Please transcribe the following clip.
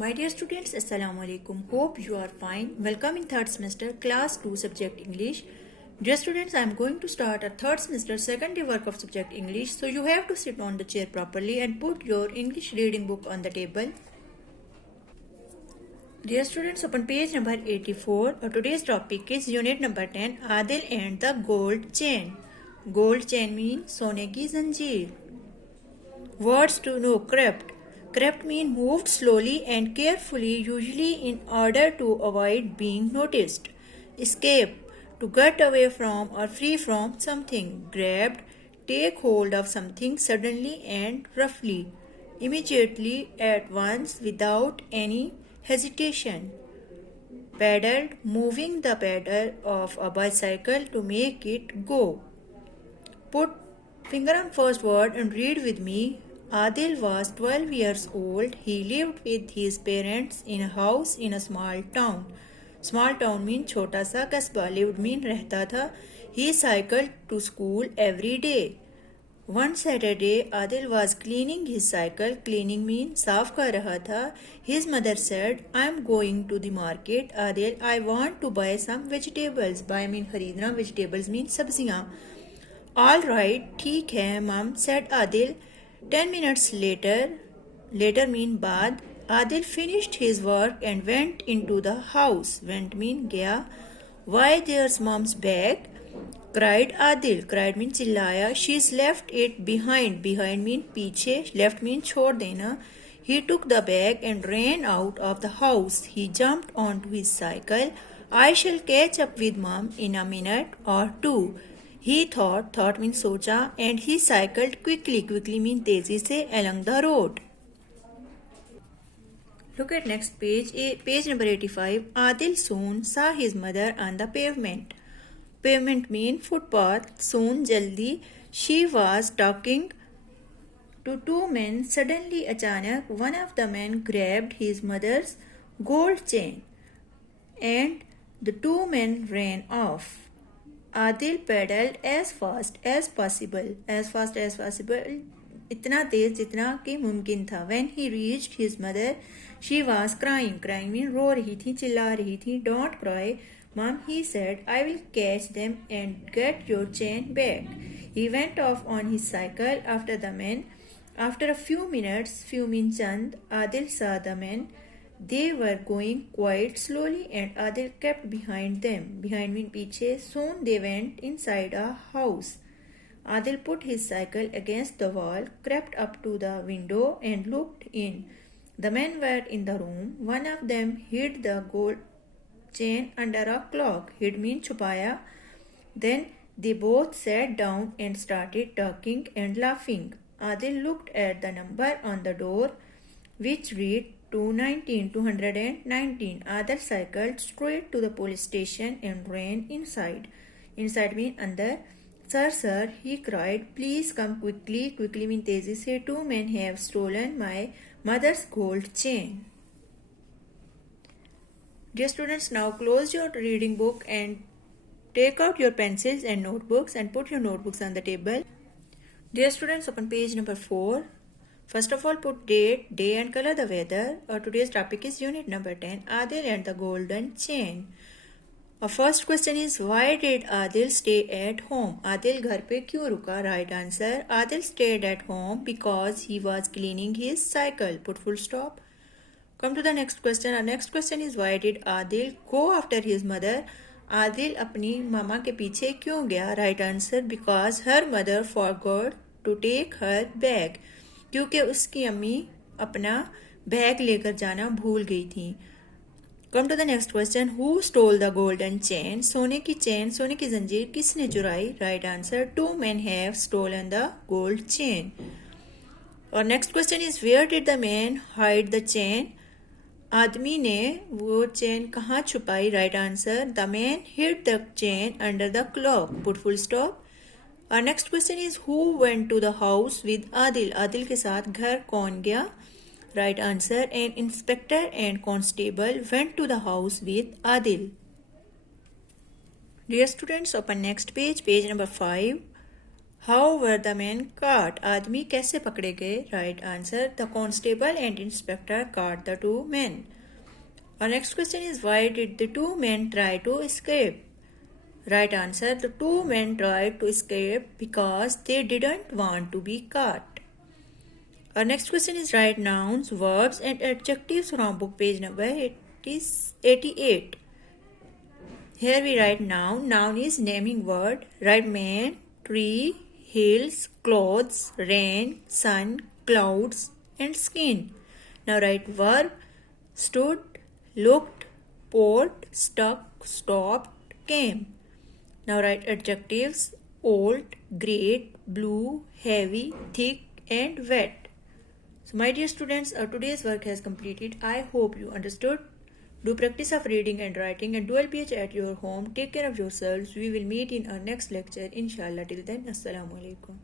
My dear students, Assalamu alaikum. Hope you are fine. Welcome in third semester, class 2, subject English. Dear students, I am going to start a third semester, second day work of subject English. So you have to sit on the chair properly and put your English reading book on the table. Dear students, open page number 84. Today's topic is unit number 10, Adil and the Gold Chain. Gold chain means सोने की जंजीर. Words to know: crept. Crept means moved slowly and carefully, usually in order to avoid being noticed. Escape, to get away from or free from something. Grabbed, take hold of something suddenly and roughly, immediately, at once, without any hesitation. Pedaled, moving the pedal of a bicycle to make it go. Put finger on first word and read with me. Adil was 12 years old. He lived with his parents in a house in a small town. Small town means छोटा सा कस्बा. Lived mean रहता था. He cycled to school every day. One Saturday, Adil was cleaning his cycle. Cleaning means साफ कर रहा था. His mother said, "I am going to the market. Adil, I want to buy some vegetables." Buy mean खरीदना. Vegetables mean सब्जियाँ. All right, ठीक है, Mom, said Adil. 10 minutes later mean बाद, Adil finished his work and went into the house. Went mean गया. Why, there's Mom's bag, cried Adil. Cried mean चिल्लाया. She's left it behind. Behind mean पीछे. Left mean छोड़ देना. He took the bag and ran out of the house. He jumped onto his cycle. I shall catch up with Mom in a minute or two. He thought means सोचा, and he cycled quickly. Quickly mean तेजी से along the road. Look at next page, page number 85. Adil soon saw his mother on the pavement. Pavement mean footpath. Soon, jaldi, she was talking to two men. Suddenly, अचानक, one of the men grabbed his mother's gold chain, and the two men ran off. Adil pedaled as fast as possible. As fast as possible, इतना तेज जितना कि मुमकिन था. When he reached his mother, she was crying. Crying mean रो रही थी, चिल्ला रही थी. Don't cry, Mom, he said. I will catch them and get your chain back. He went off on his cycle after the men. After a few minutes, few mean chand, Adil saw the men. They were going quite slowly and Adil kept behind them. Behind mean पीछे. Soon they went inside a house. Adil put his cycle against the wall, crept up to the window and looked in. The men were in the room. One of them hid the gold chain under a clock. Hid mean छुपाया. Then they both sat down and started talking and laughing. Adil looked at the number on the door, which read 219. Adil cycled straight to the police station and ran inside. Inside mean अंदर. Sir, he cried, please come quickly. Quickly mean तेजी से. Two men have stolen my mother's gold chain. Dear students, now close your reading book and take out your pencils and notebooks and put your notebooks on the table. Dear students, open page number 4. First of all, put date, day and color the weather. Today's topic is unit number 10, Adil and the golden chain. Our first question is, why did Adil stay at home? Adil घर पे क्यों रुका? Right answer, Adil stayed at home because he was cleaning his cycle. Put full stop. Come to the next question. Our next question is, why did Adil go after his mother? Adil अपनी मामा के पीछे क्यों गया? Right answer, because her mother forgot to take her bag. क्योंकि उसकी अम्मी अपना bag लेकर जाना भूल गई थी. Come to the next question. Who stole the golden chain? सोने की चेन, सोने की जंजीर किसने चुराई? Right answer, two man have stolen the gold chain. और next question is, where did the man hide the chain? आदमी ने वो चेन कहाँ छुपाई? Right answer, the man hid the chain under the clock. Put full stop. Our next question is, who went to the house with Adil? Adil के साथ घर कौन गया? Right answer, an inspector and constable went to the house with Adil. Dear students, open next page, page number 5. How were the men caught? आदमी कैसे पकड़े गए? Right answer. The constable and inspector caught the two men. Our next question is, why did the two men try to escape? Right answer. The two men tried to escape because they didn't want to be caught. Our next question is, write nouns, verbs and adjectives from book page number 88. Here we write noun. Noun is naming word. Write man, tree, hills, clothes, rain, sun, clouds and skin. Now write verb. Stood, looked, poured, stuck, stopped, came. Now write adjectives. Old, great, blue, heavy, thick and wet. So my dear students, our today's work has completed. I hope you understood. Do practice of reading and writing and do LPH at your home. Take care of yourselves. We will meet in our next lecture. Inshallah. Till then, Assalamu alaikum.